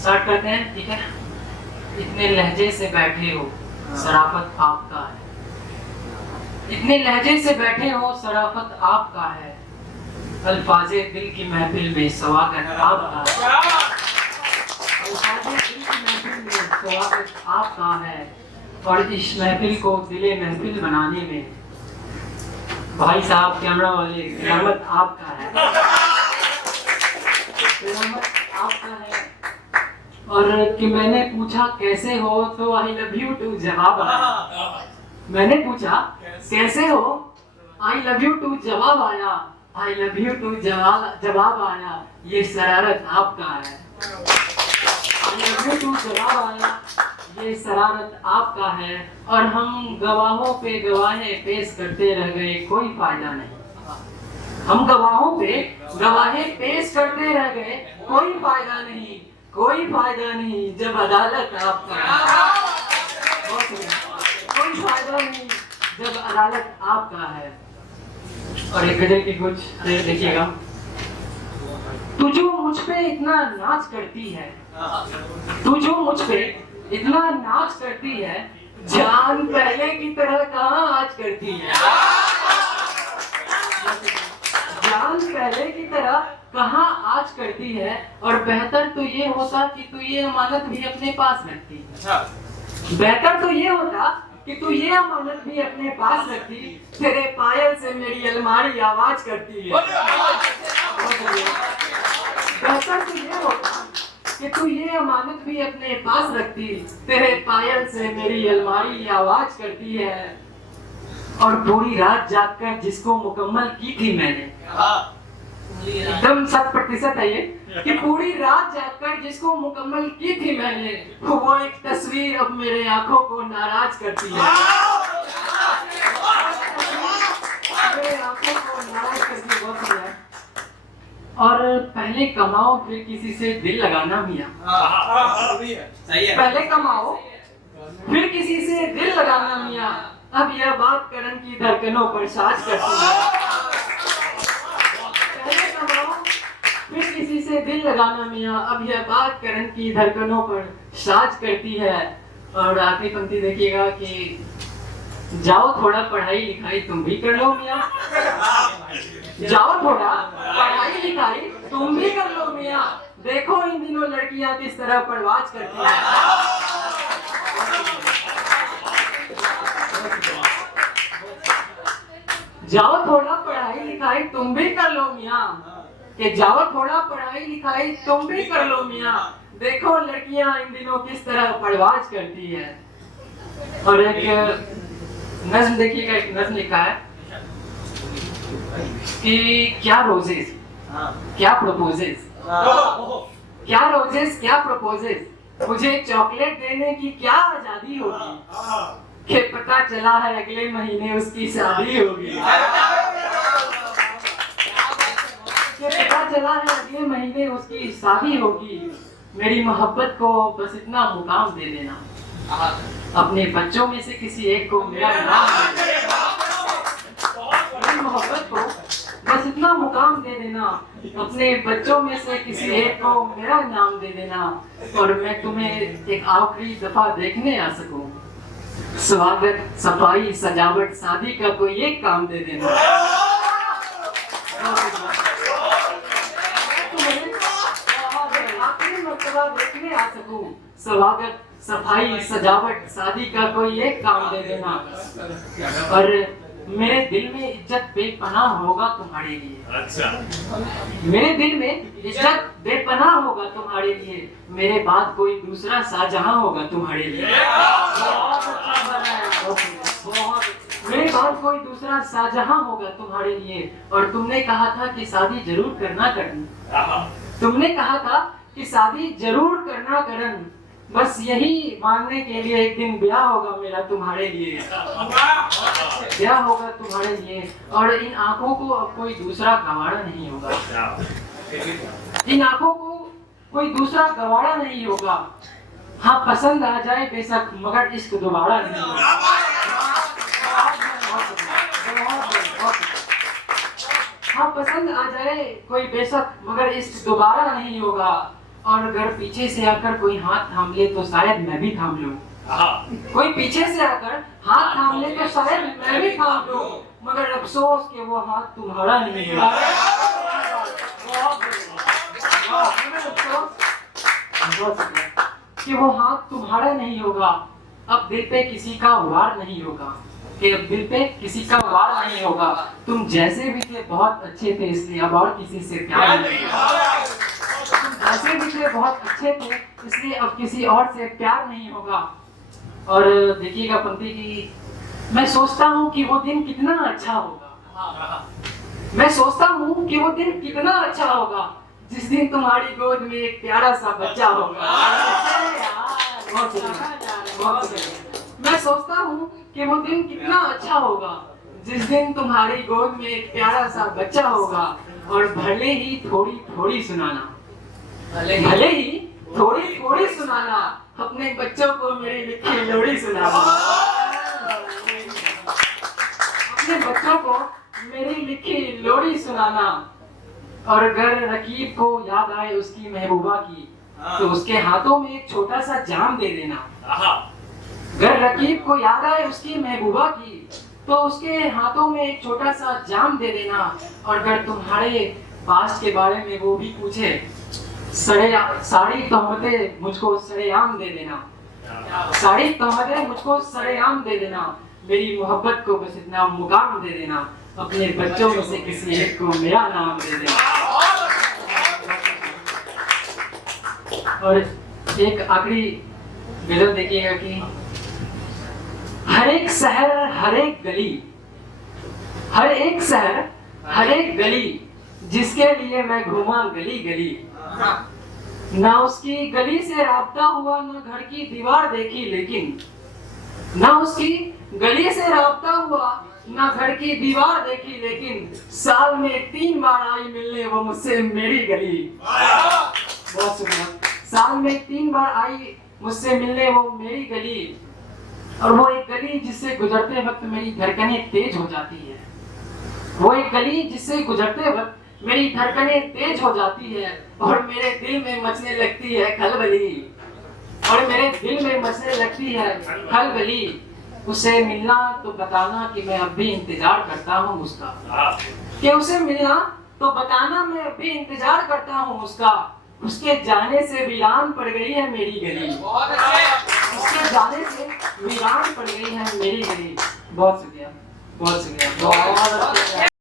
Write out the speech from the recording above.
Start करते हैं, ठीक है। इतने लहजे से बैठे हो शराफत आपका है, इतने लहजे से बैठे हो शराफत आपका है, अल्फाजे दिल की महफिल में स्वागत आपका है, अल्फाजे दिल की महफिल में स्वागत आपका है। और इस महफिल को दिले महफिल बनाने में भाई साहब कैमरा वाले क़यामत आपका है, क़यामत आपका है। और कि मैंने पूछा कैसे हो तो आई लव यू टू जवाब आया, मैंने पूछा कैसे हो आई लव यू टू जवाब आया, आई लव यू टू जवाब आया, ये शरारत आपका है। आई लव यू टू जवाब आया, ये शरारत आपका है। और हम गवाहों पे गवाहें पेश करते रह गए, कोई फायदा नहीं। हम गवाहों पे गवाहें पेश करते रह गए, कोई फायदा नहीं, कोई फायदा नहीं, जब अदालत आपका है, कोई फायदा नहीं जब अदालत आपका है। और एक गजल की कुछ देखिएगा। तू जो मुझ पे इतना नाच करती है, तू जो मुझ पे इतना नाच करती है, जान पहले की तरह कहाँ आज करती है, जान पहले की तरह कहाँ आज करती है। और बेहतर तो ये होता कि तू ये अमानत भी अपने पास रखती, बेहतर तो ये होता कि तू ये अमानत भी अपने पास रखती, तेरे पायल से मेरी अलमारी आवाज करती है। बेहतर तो ये होता कि तू ये अमानत भी अपने पास रखती, तेरे पायल से मेरी अलमारी आवाज करती है। और पूरी रात जागकर जिसको मुकम्मल की थी मैंने, एकदम 100% है ये, कि पूरी रात जागकर जिसको मुकम्मल की थी मैंने, वो एक तस्वीर अब मेरे आंखों को नाराज करती है, मेरे आंखों को नाराज करती है। और पहले कमाओ फिर किसी से दिल लगाना मियां, पहले कमाओ फिर किसी से दिल लगाना मियां, अब यह बात करन की धड़कनों पर साज करती है। पहले कमाओ फिर किसी से दिल लगाना मियां, अब यह बात करन की धड़कनों पर साज करती है। और आखिरी पंक्ति देखिएगा कि जाओ थोड़ा पढ़ाई लिखाई तुम भी कर लो मियां, जाओ थोड़ा पढ़ाई लिखाई तुम भी कर लो मियां, देखो इन दिनों लड़कियां किस तरह परवाज करती हैं। जाओ थोड़ा पढ़ाई लिखाई तुम भी कर लो मियां, कि जाओ थोड़ा पढ़ाई लिखाई तुम भी कर लो मियां, देखो लड़कियां इन दिनों किस तरह परवाज करती है। और एक नज्म देखिएगा, एक नज्म लिखा है कि क्या रोजेस क्या प्रपोजेस, क्या रोजेस क्या प्रपोजेस, मुझे चॉकलेट देने की क्या आजादी होगी, कि पता चला है अगले महीने उसकी शादी होगी, कि पता चला है अगले महीने उसकी शादी होगी। मेरी मोहब्बत को बस इतना मुकाम दे देना, अपने बच्चों में से किसी एक को मेरा नाम दे देना, मेरी मोहब्बत को बस इतना मुकाम दे देना, अपने बच्चों में से किसी एक को मेरा नाम दे देना। और मैं तुम्हें एक आखिरी दफा देखने आ सकूं, स्वागत सफाई सजावट शादी का कोई एक काम दे देना। आखिरी मर्तबा देखने आ सकूं, स्वागत सफाई सजावट शादी का कोई एक काम दे देना। और मेरे दिल में इज्जत बेपनाह होगा तुम्हारे लिए, अच्छा, मेरे दिल में इज्जत बेपनाह होगा तुम्हारे लिए, मेरे बाद कोई दूसरा शाहजहां होगा तुम्हारे लिए। मेरे बाद कोई दूसरा शाहजहां होगा तुम्हारे लिए। और तुमने कहा था कि शादी जरूर करना करना, तुमने कहा था कि शादी जरूर करना करन, बस यही मानने के लिए एक दिन ब्याह होगा मेरा तुम्हारे लिए, ब्याह होगा तुम्हारे लिए। और इन आंखों को अब कोई दूसरा गवारा नहीं होगा, इन आंखों को कोई दूसरा गवारा नहीं होगा। हाँ पसंद आ जाए बेशक मगर इश्क दोबारा नहीं होगा। हाँ पसंद आ जाए कोई बेशक मगर इश्क दोबारा नहीं होगा। और अगर पीछे से आकर कोई हाथ थाम ले तो शायद मैं भी थाम लूं। कोई पीछे से आकर हाथ थाम ले तो शायद मैं भी थाम लूं, मगर अफसोस कि वो हाथ तुम्हारा नहीं है। कि वो हाथ तुम्हारा नहीं होगा, अब दिल पे किसी का वार नहीं होगा, कि अब दिल पे किसी का वार नहीं होगा। तुम जैसे भी थे बहुत अच्छे थे, इसलिए अब और किसी से प्यार नहीं होगा। तुम जैसे भी थे बहुत अच्छे थे, इसलिए अब किसी और से प्यार नहीं होगा। और देखिएगा पंक्ति की, मैं सोचता हूँ कि वो दिन कितना अच्छा होगा, मैं सोचता हूँ कि वो दिन कितना अच्छा होगा, जिस दिन तुम्हारी गोद में एक प्यारा सा बच्चा होगा। मैं सोचता हूँ कि वो दिन कितना अच्छा होगा, जिस दिन तुम्हारी गोद में एक प्यारा सा बच्चा होगा। और भले ही थोड़ी थोड़ी सुनाना, भले ही थोड़ी थोड़ी सुनाना, अपने बच्चों को मेरी लिखी लोरी सुनाना, अपने बच्चों को मेरी लिखी लोरी सुनाना। और अगर रकीब को याद आए उसकी महबूबा की, तो उसके हाथों में एक छोटा सा जाम दे देना। अगर रकीब को याद आए उसकी महबूबा की, तो उसके हाथों में एक छोटा सा जाम दे देना। और अगर तुम्हारे पास्ट के बारे में वो भी पूछे, सारी तोहमतें मुझको सरेआम दे देना, सारी तोहमतें मुझको सरेआम दे देना। मेरी मोहब्बत को बस इतना मुकाम दे देना, अपने बच्चों में से किसी एक को मेरा नाम दे देना। और एक आखिरी गजल देखिएगा कि हर एक शहर हर एक गली, हर एक शहर हर एक गली, जिसके लिए मैं घूमा गली गली, ना उसकी गली से राब्ता हुआ, ना घर की दीवार देखी, लेकिन ना उसकी गली से राब्ता हुआ, ना घर की दीवार देखी, लेकिन साल में 3 बार आई मिलने वो मुझसे मेरी गली। बहुत शुक्रिया। साल में 3 बार आई मुझसे मिलने वो मेरी गली, और वो एक गली जिससे गुजरते वक्त मेरी धड़कनें तेज हो जाती है, वो एक गली जिससे गुजरते वक्त मेरी धड़कनें तेज हो जाती है, और मेरे दिल में मचने लगती है खलबली, और मेरे दिल में मचने लगती है खलबली। उसे मिलना तो बताना कि मैं अब भी इंतजार करता हूँ उसका, कि उसे मिलना तो बताना मैं अब भी इंतजार करता हूँ उसका। उसके जाने से वीरान पड़ गई है मेरी गली, उसके जाने से वीरान पड़ गई है मेरी गली। बहुत शुक्रिया, बहुत शुक्रिया, बहुत